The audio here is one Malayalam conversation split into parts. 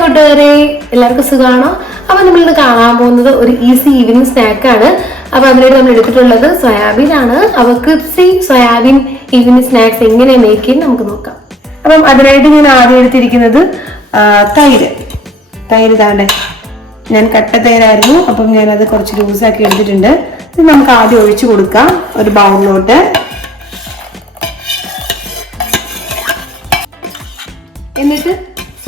കൂട്ടുകാരെ എല്ലാവർക്കും സുഖമാണോ? അപ്പൊ നമ്മളിന്ന് കാണാൻ പോകുന്നത് ഒരു ഈസി ഈവനിങ് സ്നാക്ക് ആണ്. അപ്പൊ അതിനായിട്ട് നമ്മൾ എടുത്തിട്ടുള്ളത് സോയാബീൻ ആണ്. അപ്പൊ ക്രിപ്സി സോയാബീൻ ഈവനിങ് സ്നാക്സ് എങ്ങനെ മേക്ക് ചെയ്യും നമുക്ക് നോക്കാം. അപ്പം അതിനായിട്ട് ഞാൻ ആദ്യം എടുത്തിരിക്കുന്നത് തൈര്. തൈര് താണ്ടെ ഞാൻ കട്ട തൈരായിരുന്നു. അപ്പം ഞാനത് കുറച്ച് ലൂസാക്കി എടുത്തിട്ടുണ്ട്. ഇത് നമുക്ക് ആദ്യം ഒഴിച്ചു കൊടുക്കാം. ഒരു ബൗളിലോട്ട്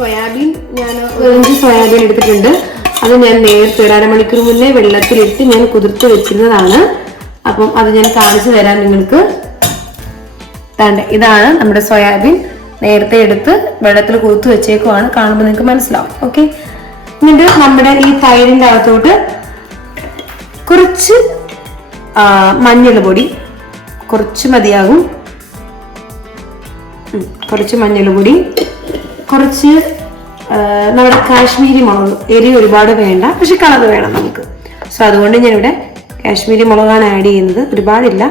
സോയാബീൻ ഞാൻ ഒരു അഞ്ച് സോയാബീൻ എടുത്തിട്ടുണ്ട്. അത് ഞാൻ നേരത്തെ ഒരു അരമണിക്കൂർ മുന്നേ വെള്ളത്തിലിട്ട് ഞാൻ കുതിർത്ത് വെച്ചിരുന്നതാണ്. അപ്പം അത് ഞാൻ കാണിച്ചു തരാം നിങ്ങൾക്ക്. താണ്ട ഇതാണ് നമ്മുടെ സോയാബീൻ. നേരത്തെ എടുത്ത് വെള്ളത്തിൽ കുതിർത്ത് വെച്ചേക്കുവാണ്. കാണുമ്പോൾ നിങ്ങൾക്ക് മനസ്സിലാവും. ഓക്കെ? എന്നിട്ട് നമ്മുടെ ഈ തൈരിന്റെ അകത്തോട്ട് കുറച്ച് മഞ്ഞൾ പൊടി. കുറച്ച് മതിയാകും. കുറച്ച് കുറച്ച് മഞ്ഞൾപ്പൊടി കുറച്ച് നമ്മുടെ കാശ്മീരി മുളക് എരി ഒരുപാട് വേണ്ട പക്ഷെ കളർ വേണം നമുക്ക്. സോ അതുകൊണ്ട് ഞാനിവിടെ കാശ്മീരി മുളകാണ് ആഡ് ചെയ്യുന്നത്. ഒരുപാടില്ല.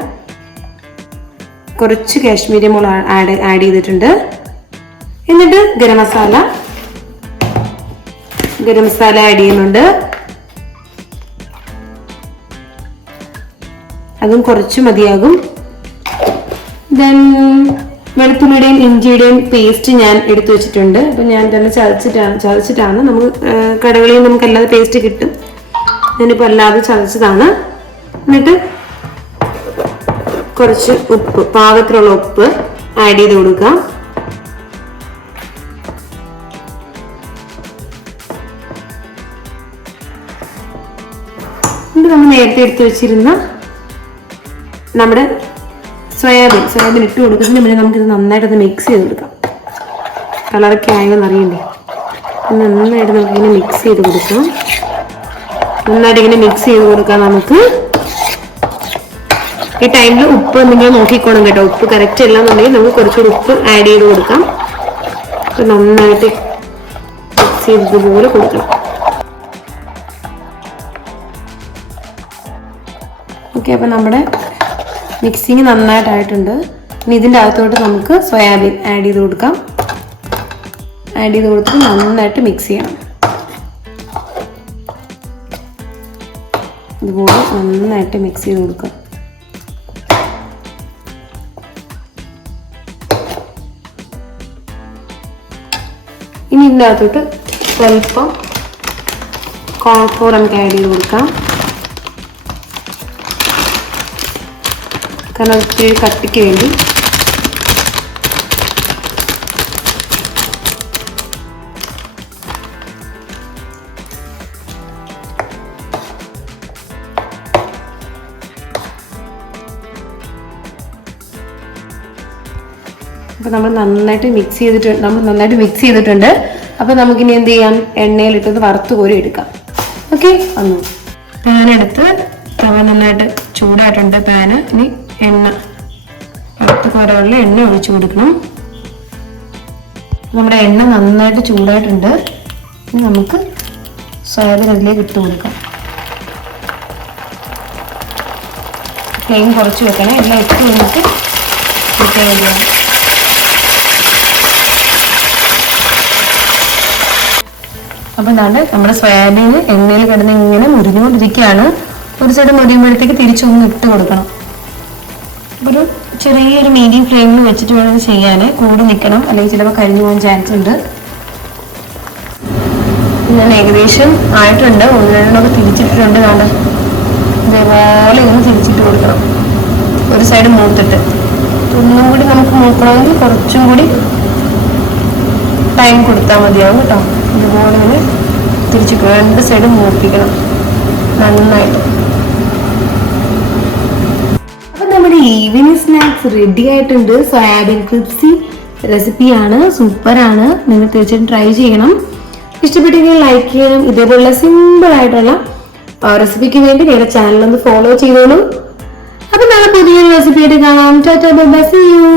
കുറച്ച് കാശ്മീരി മുളക് ആഡ് ആഡ് ചെയ്തിട്ടുണ്ട്. എന്നിട്ട് ഗരം മസാല ഗരം മസാല ആഡ് ചെയ്യുന്നുണ്ട്. അതും കുറച്ച് മതിയാകും. ദെൻ വെളുത്തുള്ളിയുടെയും ഇഞ്ചിയുടെയും പേസ്റ്റ് ഞാൻ എടുത്തു വെച്ചിട്ടുണ്ട്. അപ്പം ഞാൻ തന്നെ ചതച്ചിട്ടാണ് ചതച്ചിട്ടാണ് നമ്മൾ കടകളിൽ നമുക്ക് അല്ലാതെ പേസ്റ്റ് കിട്ടും. ഞാനിപ്പോൾ അല്ലാതെ ചതച്ചതാണ്. എന്നിട്ട് കുറച്ച് ഉപ്പ് പാകത്തിലുള്ള ഉപ്പ് ആഡ് ചെയ്ത് കൊടുക്കാം എന്നിട്ട് നമ്മൾ നേരത്തെ എടുത്തു വെച്ചിരുന്ന നമ്മുടെ സോയാബീൻ സോയാബീൻ ഇട്ട് കൊടുക്കുന്നതിന് മുന്നേ നമുക്കിത് നന്നായിട്ടൊന്ന് മിക്സ് ചെയ്ത് കൊടുക്കാം. കളറൊക്കെ ആയോന്ന് അറിയണ്ടേ നന്നായിട്ട് നമുക്കിങ്ങനെ മിക്സ് ചെയ്ത് കൊടുക്കാം. നന്നായിട്ട് ഇങ്ങനെ മിക്സ് ചെയ്ത് കൊടുക്കാം നമുക്ക്. ഈ ടൈമിൽ ഉപ്പ് നിങ്ങൾ നോക്കിക്കോണം കേട്ടോ. ഉപ്പ് കറക്റ്റ് അല്ല എന്നുണ്ടെങ്കിൽ നമുക്ക് കുറച്ചുകൂടി ഉപ്പ് ആഡ് ചെയ്ത് കൊടുക്കാം. അപ്പം നന്നായിട്ട് മിക്സ് ചെയ്തതുപോലെ കൊടുക്കണം. ഓക്കെ അപ്പം നമ്മുടെ മിക്സിങ് നന്നായിട്ടായിട്ടുണ്ട്. ഇനി ഇതിന്റെ അകത്തോട്ട് നമുക്ക് സോയാബീൻ ആഡ് ചെയ്ത് കൊടുക്കാം. ആഡ് ചെയ്ത് കൊടുത്ത് നന്നായിട്ട് മിക്സ് ചെയ്യണം. ഇതുപോലെ നന്നായിട്ട് മിക്സ് ചെയ്ത് കൊടുക്കാം. ഇനി ഇതിന്റെ അകത്തോട്ട് സ്വല്പം കോൺഫ്ലോർ നമുക്ക് ആഡ് ചെയ്ത് കൊടുക്കാം. കാരണം ഒത്തിരി കട്ടിക്ക് വേണ്ടി. അപ്പോൾ നമ്മൾ നന്നായിട്ട് മിക്സ് ചെയ്തിട്ടുണ്ട് നമ്മൾ നന്നായിട്ട് മിക്സ് ചെയ്തിട്ടുണ്ട്. അപ്പോൾ നമുക്കിനി എന്ത് ചെയ്യാം? എണ്ണയിലിട്ടത് വറുത്ത് കോരി എടുക്കാം. ഓക്കെ വന്നു. പാൻ തവ നന്നായിട്ട് ചൂടായിട്ടുണ്ട്. പാന് ഇനി എണ്ണ. പത്ത് എണ്ണ ഒഴിച്ചു കൊടുക്കണം. നമ്മുടെ എണ്ണ നന്നായിട്ട് ചൂടായിട്ടുണ്ട്. ഇനി നമുക്ക് സോയാബീൻ അതിലേക്ക് ഇട്ട് കൊടുക്കാം. ഫ്ലെയിം കുറച്ച് വെക്കണം. എല്ലാം ഇട്ട് കഴിഞ്ഞിട്ട് ഇട്ടാൽ മതിയാവും അപ്പൊ ഇതാണ് നമ്മുടെ സോയാബീൻ എണ്ണയിൽ കിടന്ന് ഇങ്ങനെ മുരിഞ്ഞുകൊണ്ടിരിക്കുകയാണ്. ഒരു സൈഡ് മുരിയുമ്പോഴത്തേക്ക് തിരിച്ചൊന്ന് ഇട്ട് കൊടുക്കണം. ഒരു ചെറിയൊരു മീഡിയം ഫ്ലെയിമിൽ വെച്ചിട്ട് വേണം ചെയ്യാൻ കൂടി നിൽക്കണം അല്ലെങ്കിൽ ചിലപ്പോൾ കരിഞ്ഞു പോകാൻ ചാൻസ് ഉണ്ട്. ഞാൻ ഏകദേശം ആയിട്ടുണ്ട്. ഒന്ന് രണ്ടെണ്ണമൊക്കെ തിരിച്ചിട്ടിട്ടുണ്ട് കാണാൻ ഇതേപോലെ ഇങ്ങനെ തിരിച്ചിട്ട് കൊടുക്കണം. ഒരു സൈഡ് മൂത്തിട്ട്. ഒന്നും കൂടി നമുക്ക് മൂക്കണമെങ്കിൽ കുറച്ചും കൂടി ടൈം കൊടുത്താൽ മതിയാവും കേട്ടോ. ഇതുപോലെ ഇങ്ങനെ രണ്ട് സൈഡ് മൂപ്പിക്കണം. നന്നായിട്ട്. ഈവനിങ് സ്നാക്സ് റെഡി ആയിട്ടുണ്ട്. സോയാബീൻ ക്രിപ്സി റെസിപ്പിയാണ് സൂപ്പറാണ് നിങ്ങൾ തീർച്ചയായിട്ടും ട്രൈ ചെയ്യണം. ഇഷ്ടപ്പെട്ടെങ്കിൽ ലൈക്ക് ചെയ്യണം ഇതേപോലുള്ള സിമ്പിൾ ആയിട്ടുള്ള റെസിപ്പിക്ക് വേണ്ടി നിങ്ങളുടെ ചാനൽ ഒന്ന് ഫോളോ ചെയ്തോളൂ. അപ്പൊ നാളെ പുതിയൊരു റെസിപ്പി ആയിട്ട് കാണാം. Tata by see U